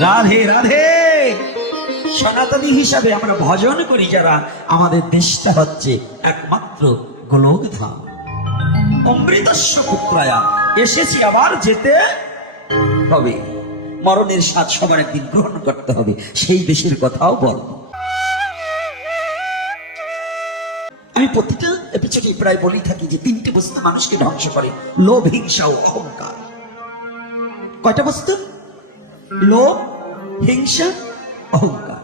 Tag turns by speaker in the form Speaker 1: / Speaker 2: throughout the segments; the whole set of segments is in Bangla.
Speaker 1: রাধে রাধে। সনাতনী হিসাবে আমরা ভজন করি যারা আমাদের দেশটা হচ্ছে একমাত্র গোলকধাম। অমৃতস্ব পুত্রায়া, এসেছি আবার যেতে হবে। মরণের স্বাদ সবার একদিন গ্রহণ করতে হবে, সেই দেশের কথাও বল। আমি প্রতিটা এপিসোডে প্রায় বলি থাকি যে তিনটে বস্তু মানুষকে ধ্বংস করে, লোভ, হিংসা ও অহংকার। কয়টা বস্তু? লোভ হিংসা, অহংকার।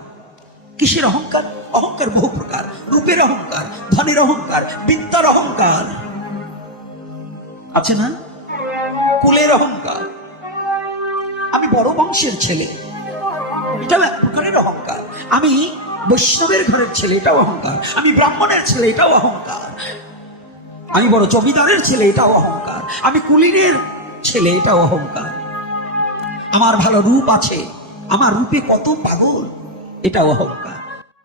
Speaker 1: কিসের অহংকার? অহংকার বহু প্রকার। রূপের অহংকার, ধনের অহংকার, বিদ্যার অহংকার। আছে না? কুলের অহংকার। আমি বড় বংশের ছেলে। এটাও এক প্রকারের অহংকার। আমি বৈষ্ণবের ঘরের ছেলে, এটাও অহংকার। আমি ব্রাহ্মণের ছেলে, এটাও অহংকার। আমি বড় জমিদারের ছেলে, এটাও অহংকার। আমি কুলিনের ছেলে, এটাও অহংকার। আমার ভালো রূপ আছে। আমার রূপে কত পাগল? এটা অহংকার।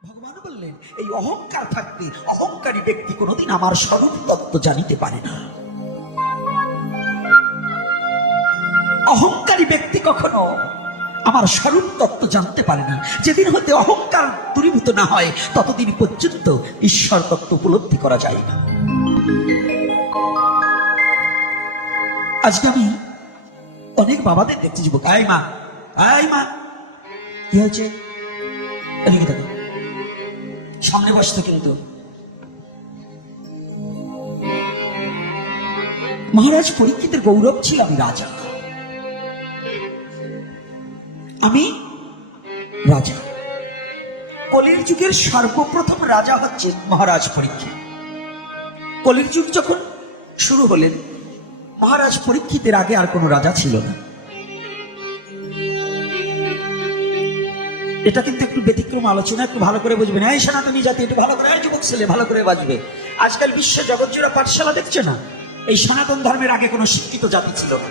Speaker 1: ভগবান বললেন, এই অহংকার থাকতে অহংকারী ব্যক্তি কোনোদিন আমার স্বরূপ তত্ত্ব জানিতে পারে না। অহংকারী ব্যক্তি কখনো আমার স্বরূপ তত্ত্ব জানতে পারে না। যেদিন হতে অহংকার দূরীভূত না হয়, ততদিন পর্যন্ত ঈশ্বর তত্ত্ব উপলব্ধি করা যায় না। আজকে আমি অনেক বাবাদের দেখতে যুবক আয় মা আয় মা। কি হয়েছে? এদিকে দেখো। সামনে বসতো কিন্তু। মহারাজ পরীক্ষিতের গৌরব ছিল আমি রাজা। আমি রাজা। কলির যুগের সর্বপ্রথম রাজা হচ্ছে মহারাজ পরীক্ষিত। কলির যুগ যখন শুরু হলেন, মহারাজ পরীক্ষিতের আগে আর কোনো রাজা ছিল না। এটা কিন্তু একটু ব্যতিক্রম আলোচনা, একটু ভালো করে বুঝবেন। এই সনাতনী জাতি একটু ভালো করে যুবক ছেলে ভালো করে বাজবে। আজকাল বিশ্ব জগৎ জোড়া পাঠশালা দেখছে না? এই সনাতন ধর্মের আগে কোনো শিক্ষিত জাতি ছিল না।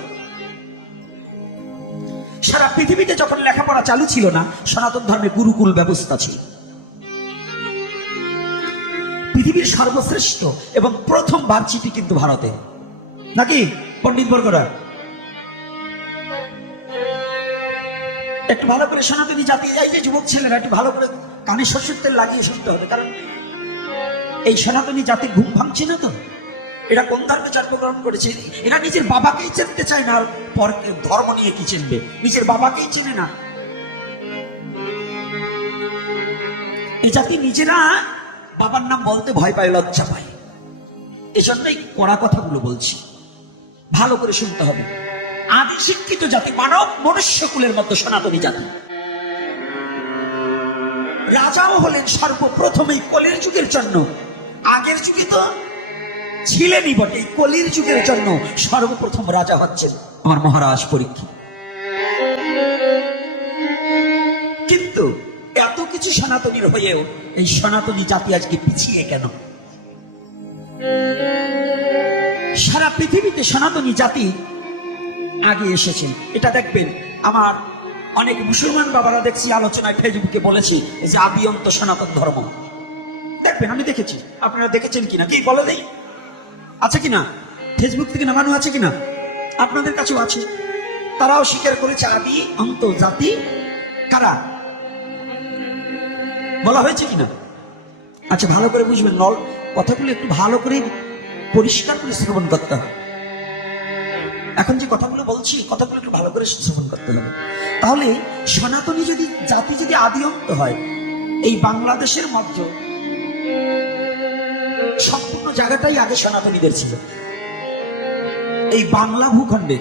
Speaker 1: সারা পৃথিবীতে যখন লেখাপড়া চালু ছিল না, সনাতন ধর্মে গুরুকুল ব্যবস্থা ছিল। পৃথিবীর সর্বশ্রেষ্ঠ এবং প্রথম ভার্সিটি কিন্তু ভারতে। নাকি, পণ্ডিত বর্গরা একটু ভালো করে সনাতনী জাতি যাই যে যুবক ছেলেরা, একটু ভালো করে কানে শস্যের লাগিয়ে শুনতে হবে, কারণ এই সনাতনী জাতি ঘুম ভাঙছে না তো? এরা কোন ধর্মে জন্মগ্রহণ করেছে? এরা নিজের বাবাকেই চিনতে চায় না, পর ধর্ম নিয়ে কি চিনবে? নিজের বাবাকেই চিনে না। এই জাতি নিজেরা বাবার নাম বলতে ভয় পায়, লজ্জা পায়। এজন্যই কড়া কথাগুলো বলছি। ভালো করে শুনতে হবে। আদি শিক্ষিত জাতি মানব মনুষ্য কুলের মতো সনাতনী জাতি। রাজাও হলেন সর্বপ্রথম এই কলির যুগের জন্য। আগের যুগে তো ছিলেনই বটে কলির যুগের জন্য সর্বপ্রথম রাজা হচ্ছেন আমার মহারাজ পরীক্ষা কিন্তু এত কিছু সনাতনীর হয়েও এই সনাতনী জাতি আজকে পিছিয়ে কেন? সারা পৃথিবীতে সনাতনী জাতি আগে এসেছেন। এটা দেখবেন, আমার অনেক মুসলমান বাবারা দেখছি, আলোচনায় ফেসবুকে বলেছি যে আদি অন্ত সনাতন ধর্ম। দেখবেন, আমি দেখেছি। আপনারা দেখেছেন কিনা? কি, বলে দেই? আছে কিনা? ফেসবুক থেকে নামানো আছে কিনা? আপনাদের কাছেও আছে। তারাও স্বীকার করেছে আদি অন্ত জাতি কারা? বলা হয়েছে কিনা? আচ্ছা ভালো করে বুঝবেন, নল, কথাগুলো একটু ভালো করে পরিষ্কার করে শ্রবণ করতে হবে। এখন যে কথাগুলো বলছি কথাগুলো একটু ভালো করে শ্রবণ করতে হবে। তাহলে সনাতনী যদি, জাতি যদি আদি অন্ত হয়, এই বাংলাদেশের মধ্যে সম্পূর্ণ জায়গাটাই আগে সনাতনীদের ছিল। এই বাংলা ভূখণ্ডে,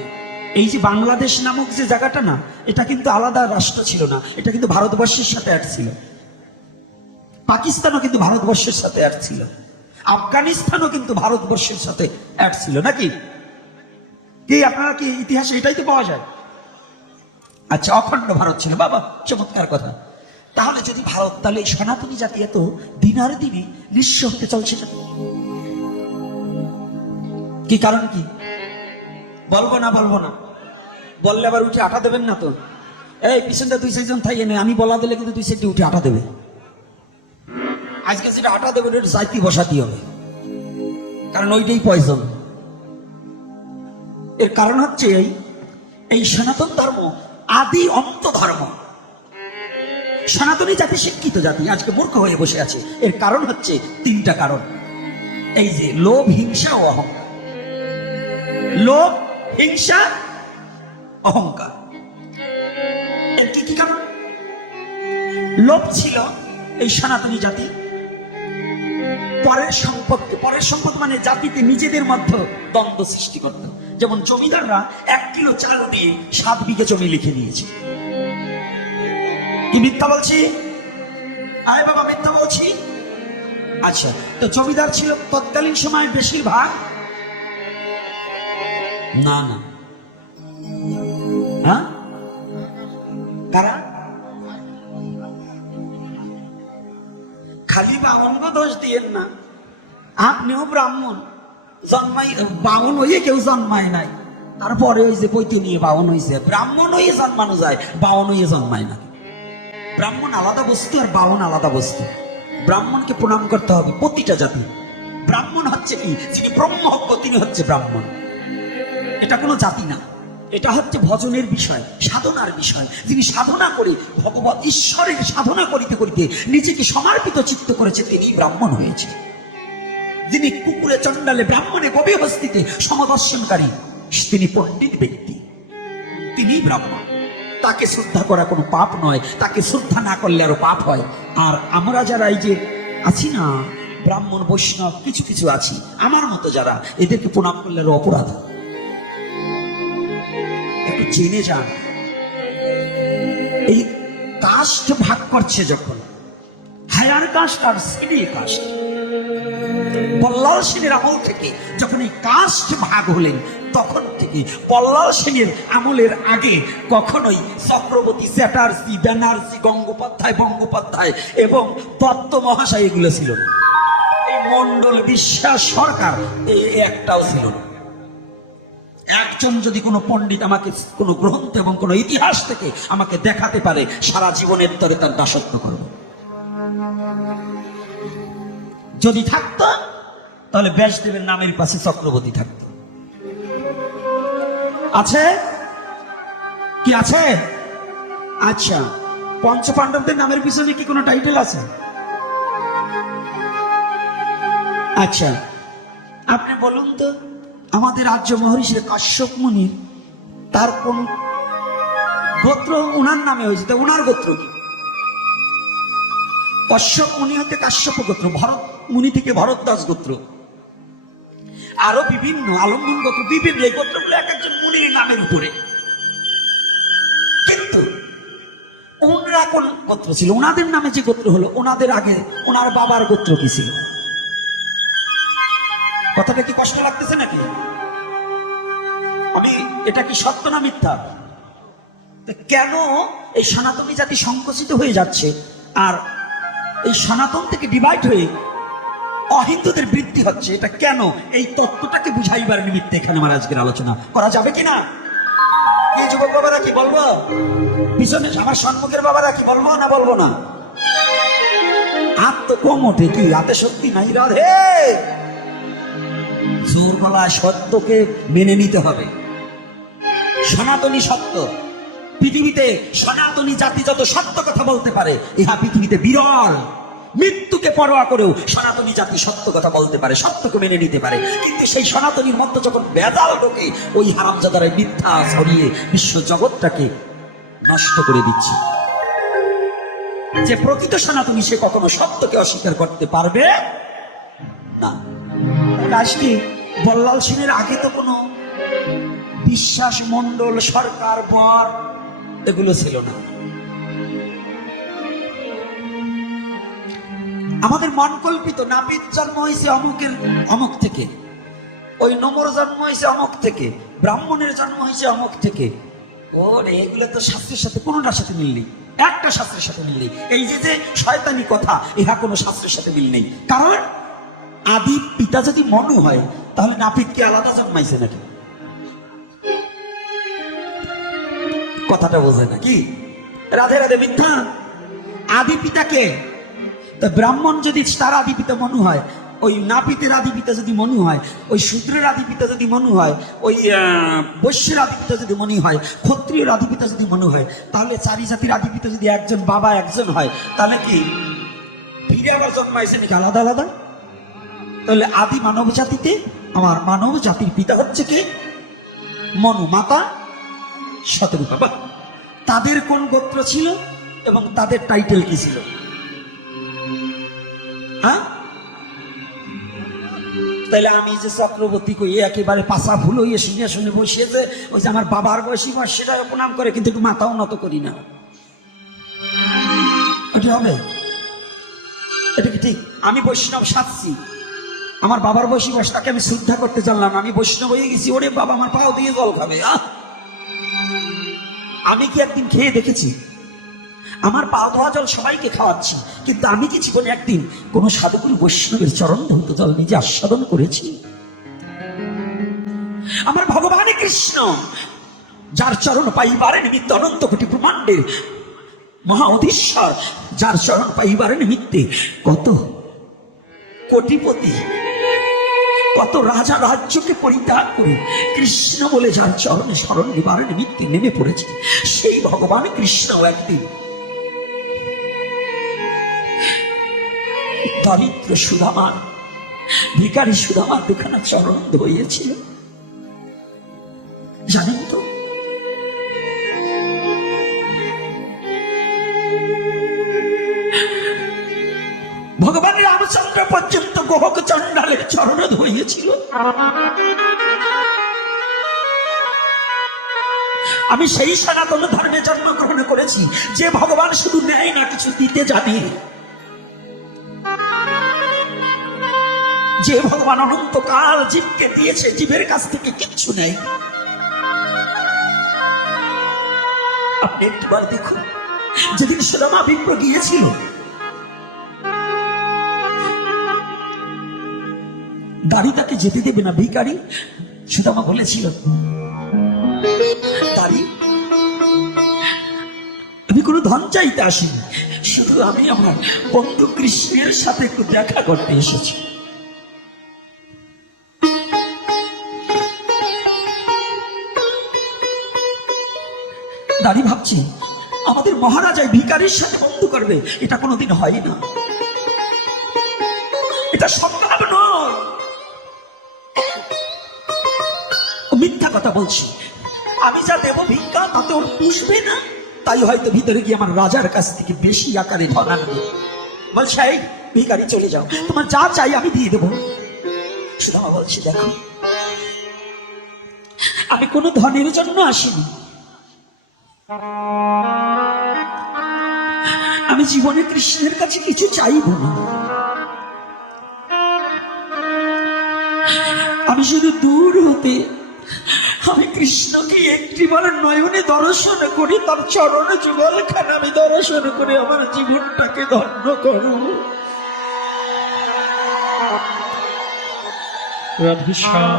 Speaker 1: এই যে বাংলাদেশ নামক যে জায়গাটা না, এটা কিন্তু আলাদা রাষ্ট্র ছিল না, এটা কিন্তু ভারতবর্ষের সাথে অ্যাড ছিল। পাকিস্তানও কিন্তু ভারতবর্ষের সাথে অ্যাড ছিল। আফগানিস্তানও কিন্তু ভারতবর্ষের সাথে অ্যাড ছিল, নাকি? কি আপনারা কি ইতিহাসে এটাই তো পাওয়া যায়? আচ্ছা অখণ্ড ভারত ছিল। বাবা, চমৎকার কথা। তাহলে যদি ভারত, তাহলে সনাতনী জাতি এত দিনার দিনে নিঃস্ব হতে চলছে কি কারণ কি? বলব না বলব না। বললে আবার উঠে আটা দেবেন না তো। এই পিছনটা দুই চারজন থাইয়ে নেই আমি বলা দিলে কিন্তু দুই সাইডে উঠে আটা দেবে। আজকে সেটা আটা দেবে, ওটা জাতি বসাতে হবে। কারণ ওইটাই পয়জন এর কারণ হচ্ছে এই এই সনাতন ধর্ম, আদি অন্ত ধর্ম। সনাতনী জাতি শিক্ষিত জাতি, আজকে মূর্খ হয়ে বসে আছে। এর কারণ হচ্ছে তিনটা কারণ। এই যে লোভ, হিংসা ও অহংকার। লোভ, হিংসা, অহংকার। এর কি কি কারণ? লোভ ছিল এই সনাতনী জাতি। পরের সম্পদকে পরের সম্পদ মানে জাতিতে নিজেদের মধ্যে দ্বন্দ্ব সৃষ্টি করত। যেমন জমিদাররা এক কিলো চাল দিয়ে সাত বিঘে জমি লিখে নিয়েছে। কি মিথ্যা বলছি? আরে বাবা, মিথ্যা বলছি? আচ্ছা তো জমিদার ছিল তৎকালীন সময় বেশিরভাগ? না না। হ্যাঁ? কারা? খালি বামনকে দোষ দিয়েন না। আপনিও ব্রাহ্মণ। জন্মাই বামন হইয়ে কেউ জন্মায় নাই। তারপরে ওই যে বইতে নিয়ে বামন হয়েছে ব্রাহ্মণ হয়ে জন্মানো যায় বামন হয়ে জন্মায় না। ব্রাহ্মণ আলাদা বস্তু আর বামন আলাদা বস্তু। ব্রাহ্মণকে প্রণাম করতে হবে প্রতিটা জাতি। ব্রাহ্মণ হচ্ছে কি? যিনি ব্রহ্মজ্ঞ তিনি হচ্ছে ব্রাহ্মণ। এটা কোনো জাতি না। এটা হচ্ছে ভজনের বিষয়, সাধনার বিষয়। যিনি সাধনা করে, ভগবত ঈশ্বরের সাধনা করিতে করিতে নিজেকে সমর্পিত চিত্ত করেছে তিনি ব্রাহ্মণ হয়েছে। যিনি কুকুরে চণ্ডালে ব্রাহ্মণে গভীর হস্তিতে সমদর্শনকারী, তিনি পণ্ডিত ব্যক্তি। তিনি ব্রাহ্মণ। তাকে শ্রদ্ধা করা কোনো পাপ নয়, তাকে শ্রদ্ধা না করলে আরও পাপ হয়। আর আমরা যারা এই যে আছি না, ব্রাহ্মণ, বৈষ্ণব, কিছু কিছু আছি, আমার মতো যারা, এদেরকে প্রণাম করলে আরও অপরাধ একটু জেনে যান। এই কাস্ট ভাগ করছে যখন, হায়ার কাস্ট আর সিডি কাস্ট। পল্লাল সেনের আমল থেকে যখন এই কাস্ট ভাগ হলেন, তখন থেকে পল্লাল সেনের আমলের আগে কখনোই চক্রবর্তী চ্যাটার্জি, ব্যানার্জি, গঙ্গোপাধ্যায়, বঙ্গোপাধ্যায় এবং দত্ত মহাশয় এগুলো ছিল না। এই মন্ডল বিশ্বাস সরকার এই একটাও ছিল না। একজন যদি কোনো পণ্ডিত আমাকে কোনো গ্রন্থ এবং কোনো ইতিহাস থেকে আমাকে দেখাতে পারে, সারা জীবনের তরে তার দাসত্ব করবে। যদি থাকতো, তাহলে ব্যাসদেবের নামের পাশে চক্রবর্তী থাকতো। আছে? কি আছে? আচ্ছা পঞ্চ পাণ্ডবদের নামের পিছনে কি কোনো টাইটেল আছে? আচ্ছা আপনি বলুন তো, আমাদের রাজ্য মহর্ষি কাশ্যপ মুনি তার কোন গোত্র উনার নামে হয়েছে? তা উনার গোত্র কি? কশ্যপ মুনি হতে কাশ্যপ গোত্র, ভরত মুনি থেকে ভরতদাস গোত্র। আরও বিভিন্ন আলম্বন গোত্র বিভিন্ন এই গোত্রগুলো এক একজন মুনির নামের উপরে। কিন্তু ওনরা কোন গোত্র ছিল? ওনাদের নামে যে গোত্র হলো, ওনাদের আগে ওনার বাবার গোত্র কি ছিল? কথাটা কি কষ্ট লাগতেছে নাকি? আমি, এটা কি সত্য না মিথ্যা? কেন এই সনাতনী জাতি সংকুচিত হয়ে যাচ্ছে আর এই সনাতন থেকে ডিভাইড হয়ে অহিন্দুদের বৃদ্ধি হচ্ছে, এটা কেন? এই তত্ত্বটাকে বুঝাইবার নিমিত্তে এখানে আমার আজকের আলোচনা করা যাবে কিনা? কি যুবক বাবারা কি বলব? পিছনে আমার সম্মুখের বাবারা কি বলব না বলব না? হাত তো কম ওঠে কি হাতে শক্তি নাই রাধে জোর গলায় সত্যকে মেনে নিতে হবে। সনাতনী সত্য। পৃথিবীতে সনাতনী জাতি যত সত্য কথা বলতে পারে, ইহা পৃথিবীতে বিরল। মৃত্যুকে পরোয়া করেও সনাতনী জাতি সত্য কথা বলতে পারে, সত্যকে মেনে নিতে পারে। কিন্তু সেই সনাতনীর মধ্যে যখন বেদাল ঢোকে, ওই হারামজাদারা মিথ্যা ছড়িয়ে বিশ্ব জগৎটাকে নষ্ট করে দিচ্ছে। যে প্রকৃত সনাতনী সে কখনো সত্যকে অস্বীকার করতে পারবে না। আসলে বল্লাল সেনের আগে তো কোনো বিশ্বাস মন্ডল সরকার, বর, এগুলো ছিল না? আমাদের মন কল্পিত নাপিত জন্ম হয়েছে অমুকের, অমুক থেকে। ওই নমর জন্ম হয়েছে অমুক থেকে। ব্রাহ্মণের জন্ম হয়েছে অমুক থেকে। ওরে, এগুলো তো শাস্ত্রের সাথে কোনোটার সাথে মিল নেই। একটা শাস্ত্রের সাথে মিল নেই। এই যে যে শয়তানি কথা, ইহা কোনো শাস্ত্রের সাথে মিল নেই। কারণ আদি পিতা যদি মনু হয়, তাহলে নাপিতকে আলাদা জন্মাইছে নাকি? কথাটা বোঝে নাকি? রাধে রাধে মিথ্যা আদি পিতাকে তা ব্রাহ্মণ যদি তার আদি পিতা মনু হয়, ওই নাপিতের আদিপিতা যদি মনে হয়, ওই শূদ্রের আদিপিতা যদি মনে হয়, ওই বৈশ্যের আদিপিতা যদি মনে হয়, ক্ষত্রিয়ের আদিপিতা যদি মনে হয়, তাহলে চারি জাতির আদিপিতা যদি একজন বাবা, একজন হয়, তাহলে কি ফিরে আবার জন্মাইছে নাকি আলাদা আলাদা? তাহলে আদি মানব জাতিতে আমার মানব জাতির পিতা হচ্ছে কি? মনু মাতা শতরূপা। বাবা তাদের কোন গোত্র ছিল এবং তাদের টাইটেল কি ছিল? হ্যাঁ? তাহলে আমি যে চক্রবর্তী কই একেবারে পাশা ভুল হইয়ে শুনে শুনে বসিয়েছে ওই যে আমার বাবার বয়সী বয়স সেটা প্রণাম করে, কিন্তু একটু মাথাও নত করি না। ওটা হবে? এটা কি ঠিক? আমি বৈষ্ণব সাজছি আমার বাবার বয়সী বয়সটাকে আমি শ্রদ্ধা করতে জানলাম, আমি বৈষ্ণব হয়ে গেছি, ওরে বাবা, আমার পাও দিয়ে জল খাবে! আমি কি একদিন খেয়ে দেখেছি? আমার পা ধোয়া জল সবাইকে খাওয়াচ্ছি। কিন্তু আমি কি জীবনে একদিন কোন সাধুগুরু বৈষ্ণবের চরণ ধৌত জল নিজে আস্বাদন করেছি? আমার ভগবানে কৃষ্ণ, যার চরণ পাইবারে নিমিত্ত অনন্ত কোটি ব্রহ্মাণ্ডের মহা অধীশ্বর, যার চরণ পাইবারে নিমিত্তে কত কোটিপতি, কত রাজা রাজ্যকে পরিত্যাগ করে কৃষ্ণ বলে যার চরণে স্মরণ নিবারণ নিমিত্তে নেমে পড়েছে, সেই ভগবান কৃষ্ণ একদিন দরিদ্র সুদামার ভিকারী সুদামার দুখানা চরণ ধইয়েছিল জানেন তো, ভগবান রামচন্দ্র পর্যন্ত গোহক চণ্ডালের চরণ ধইয়েছিল আমি সেই সনাতন ধর্মে জন্মগ্রহণ করেছি, যে ভগবান শুধু নেয় না, কিছু দিতে জানে। যে ভগবান অনন্তকাল জীবকে দিয়েছে, জীবের কাছ থেকে কিচ্ছু নেই। আপনি একটিবার দেখুন, যেদিন সুদামা বিপ্র গিয়েছিল, দাড়ি তাকে যেতে দেবে না ভিকারি সুদামা বলেছিল, দাড়ি, আমি কোনো ধন চাইতে আসিনি, শুধু আমি আমার বন্ধু কৃষ্ণের সাথে একটু দেখা করতে এসেছি। ভাবছি আমাদের মহারাজাই ভিকারির সাথে বন্ধু করবে, এটা কোনোদিন হয় না। এটা সম্ভব নয়। মিথ্যা কথা বলছি। আমি যা দেব ভিক্ষা, তাতে ওর পুষবে না। তাই হয়তো ভিতরে গিয়ে আমার রাজার কাছ থেকে বেশি আকারে আনবে। বলছে ভিকারি চলে যাও। তোমার যা চাই আমি দিয়ে দেবো। সুদামা বলছি, দেখো, আমি কোনো ধনের জন্য আসিনি। আমি জীবনে কৃষ্ণের কাছে কিছু চাইব না। আমি শুধু দূর হতে, আমি কৃষ্ণকে একটি একটিবার নয়নে দর্শন করি, তার চরণ যুগল খান আমি দর্শন করে আমার জীবনটাকে ধন্য করব
Speaker 2: রাধেশ্যাম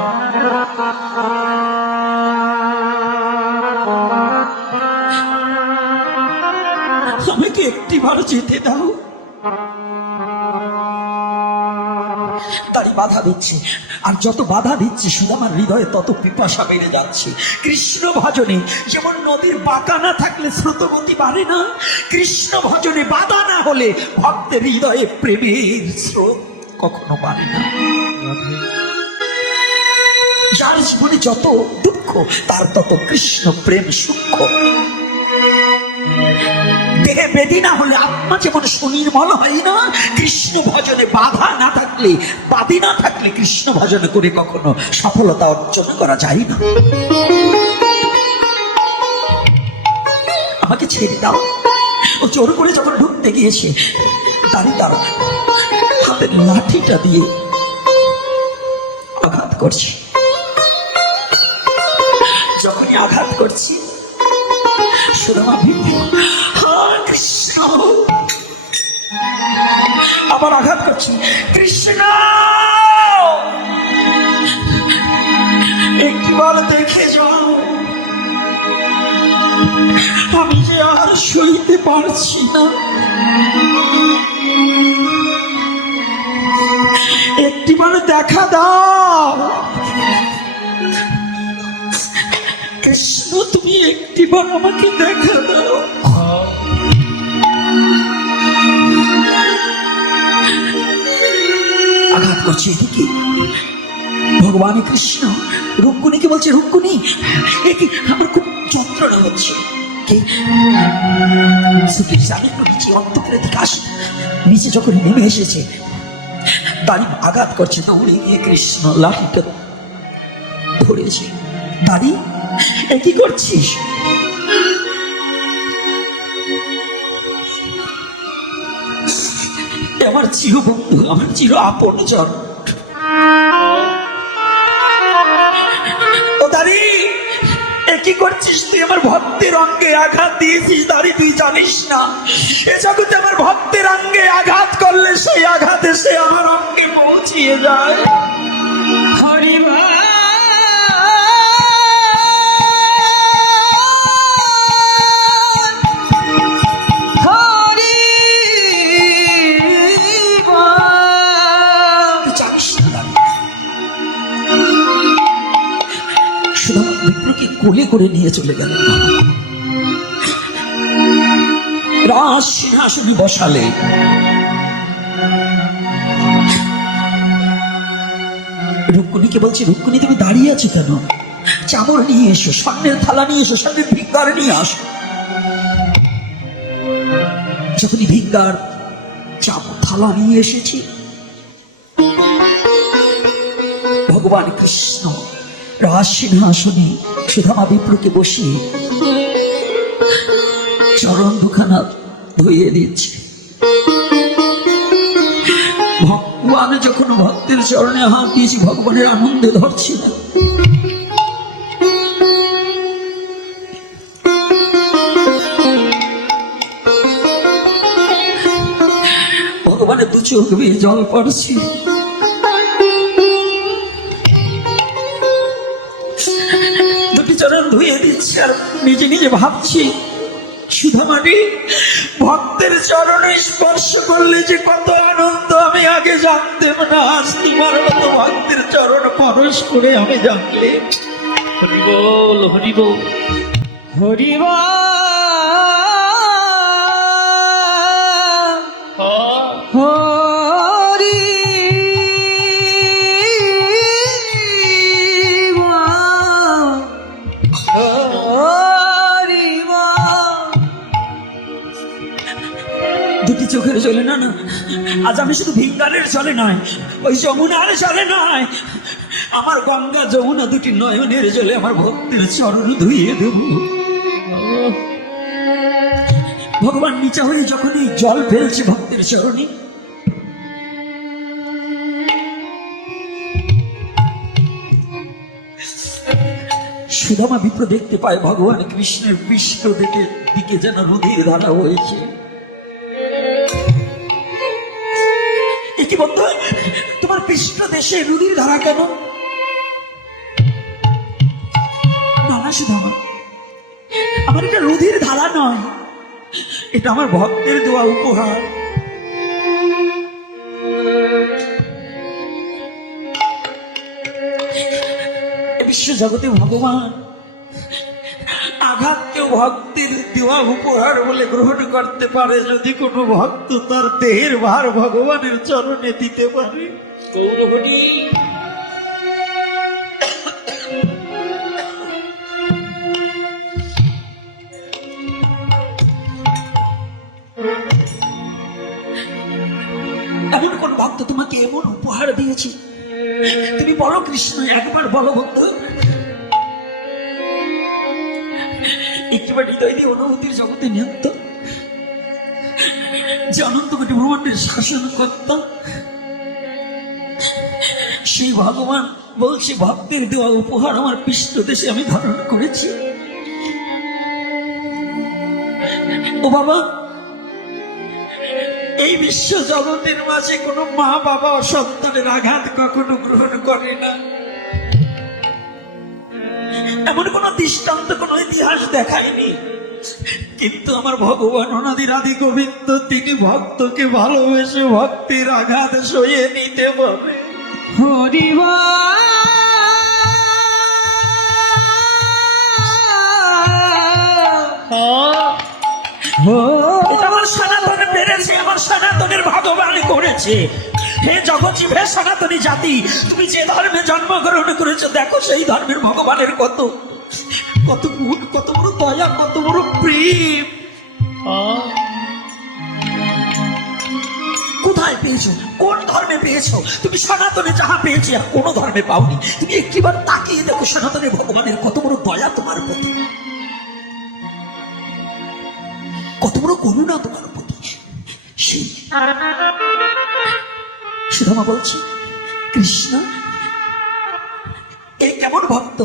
Speaker 1: আমাকে একটিবার যেতে দাও। তারই বাধা দিচ্ছে। আর যত বাধা দিচ্ছে শুধু আমার হৃদয়ে তত পিপাসা বেড়ে যাচ্ছে। কৃষ্ণ ভজনে যেমন নদীর বাঁকা না থাকলে স্রোতগতি বাড়ে না কৃষ্ণ ভজনে বাধা না হলে ভক্তের হৃদয়ে প্রেমের স্রোত কখনো বাড়ে না। যার জীবনে যত দুঃখ, তার তত কৃষ্ণ প্রেম সূক্ষ্ম দেহে বেদি না হলে আত্মা যেমন সুনির্মল হয় না? কৃষ্ণ ভজনে বাধা না থাকলে বাদি না থাকলে কৃষ্ণ ভজন করে কখনো সফলতা অর্জন করা যায় না। আমাকে ছেড়ে দাও। ও জোর করে যখন ঢুকতে গিয়েছে দাঁড়িয়ে দাঁড়া হাতের লাঠিটা দিয়ে আঘাত করছে। যখনই আঘাত করছি সুরমা ভিন্ন কৃষ্ণ। আবার আঘাত করছি। কৃষ্ণ! একটি একটিবার দেখে যাও। আমি যে আর সইতে পারছি না। দেখা দাও। কৃষ্ণ, তুমি একটি একটিবার আমাকে দেখা দাও। আঘাত করছে এদিকে। ভগবান কৃষ্ণ, রুক্মিণীকে বলছে এ আমার খুব যন্ত্রণা হচ্ছে। নিচে আসে। নিচে যখন নেমে এসেছে, দাড়ি আঘাত করছে, দৌড়ে গিয়ে কৃষ্ণ লাঠিটা ধরেছে। দাড়ি, এ কি করছিস? আমার চির বন্ধু আমার চির আপন জন ও এ কি করছিস? তুই আমার ভক্তের অঙ্গে আঘাত দিয়েছিস দাঁড়ি তুই জানিস না। এ জগতে আমার ভক্তের অঙ্গে আঘাত করলে সেই আঘাত এসে আমার অঙ্গে পৌঁছিয়ে যায়। তুই কোলে করে নিয়ে চলে গেল। সিংহাসনে বসালে। রুক্মিণীকে বলছে, রুক্মিণী, তুমি দাঁড়িয়ে আছো কেন? চামড় নিয়ে এসো, স্বর্ণের থালা নিয়ে এসো, স্বর্ণের ভিঙ্গার নিয়ে আসো। যখনই ভিঙ্গার চামড় থালা নিয়ে এসেছি, ভগবান কৃষ্ণ রাজ সিংহাসনে সুধামা বিপ্রকে বসিয়ে চরণ দুখানা ধুইয়ে দিচ্ছে ভগবান যখন ভক্তের চরণে হাত দিয়েছি, ভগবানের আনন্দে ধরছি না ভগবানের দু চোখ বেয়ে জল পড়ছে। ধুয়ে দিচ্ছে আর নিজে নিজে ভাবছি সুধামানি ভক্তের চরণে স্পর্শ করলে যে কত আনন্দ আমি আগে জানতাম না আজ তোমার মতো ভক্তের চরণ পরশ করে আমি জানলে।
Speaker 2: হরি বল হরি
Speaker 1: চোখের জলে না না। আজ আমি শুধু ভিঙ্গারের জলে নয়, ওই যমুনার জলে নয়। আমার গঙ্গা যমুনা দুটি নয়নের জলে আমার ভক্তের চরণ ধুইয়ে দেব। ভগবান নিচা হয়ে যখন এই জল ফেলছে ভক্তের চরণে, সুদামা বিপ্র দেখতে পায় ভগবান কৃষ্ণের বিষ্ণু দিকে যেন রুধির ধারা হয়েছে। কি বন্ধু? তোমার কৃষ্ণ দেশে রুধির ধারা কেন? সুদামা আমার। এটা রুধির ধারা নয়। এটা আমার ভক্তের দেওয়া উপহার। বিশ্ব জগতে ভগবান। আঘাতকেও ভক্তির দেওয়া উপহার বলে গ্রহণ করতে পারে যদি কোনো ভক্ত তার দেহের ভার ভগবানের চরণে দিতে পারে। এমন কোন ভক্ত তোমাকে এমন উপহার দিয়েছে? তুমি বলো কৃষ্ণ একবার বলো বন্ধু একটিবার অনুভূতির জগতে নিয়ন্ত যে সেই ভগবান বলছে ভক্তের দেওয়া উপহার আমার পৃষ্ঠ দেশে আমি ধারণ করেছি। ও বাবা, এই বিশ্ব জগতের মাঝে কোনো মা বাবা সন্তানের আঘাত কখনো গ্রহণ করে না। এমন কোন দৃষ্টান্ত কোন ইতিহাস দেখায়নি। কিন্তু আমার ভগবান অনাদির আদি গোবিন্দ তিনি ভক্তকে ভালোবেসে ভক্তির আঘাত সইয়ে নিতে পারে আমার সনাতনে পেরেছে আমার সনাতনের ভগবান করেছে। হে জগৎ, হে সনাতনী জাতি, তুমি যে ধর্মে জন্মগ্রহণ করেছ, দেখো সেই ধর্মের ভগবানের কত কত গুণ, কত বড় দয়া, কত বড় প্রেম। কোথায় পেয়েছ? কোন ধর্মে পেয়েছ? তুমি সনাতনে যাহা পেয়েছ, আর কোন ধর্মে পাওনি। তুমি একটিবার তাকিয়ে দেখো সনাতনের ভগবানের কত বড় দয়া তোমার প্রতি। কত বড় করুণা তোমার প্রতি। সেই সুধমা বলছি, কৃষ্ণ এই কেমন ভক্ত?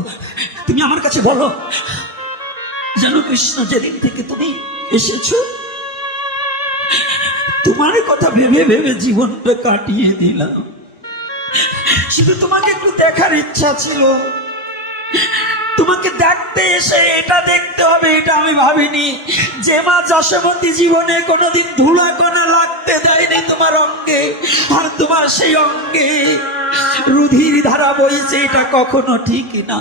Speaker 1: তুমি আমার কাছে বলো, জানো কৃষ্ণ, যেদিন থেকে তুমি এসেছ, তোমার কথা ভেবে ভেবে জীবনটা কাটিয়ে দিলাম। শুধু তোমাকে একটু দেখার ইচ্ছা ছিল। তোমাকে দেখতে এসে এটা দেখতে হবে, এটা আমি ভাবিনি। যে মা যশোমতী জীবনে কোনোদিন ধুলা কোনা লাগতে দেয়নি তোমার অঙ্গে, আর তোমার সেই অঙ্গে। রুধির ধারা বইছে, এটা কখনো ঠিক না।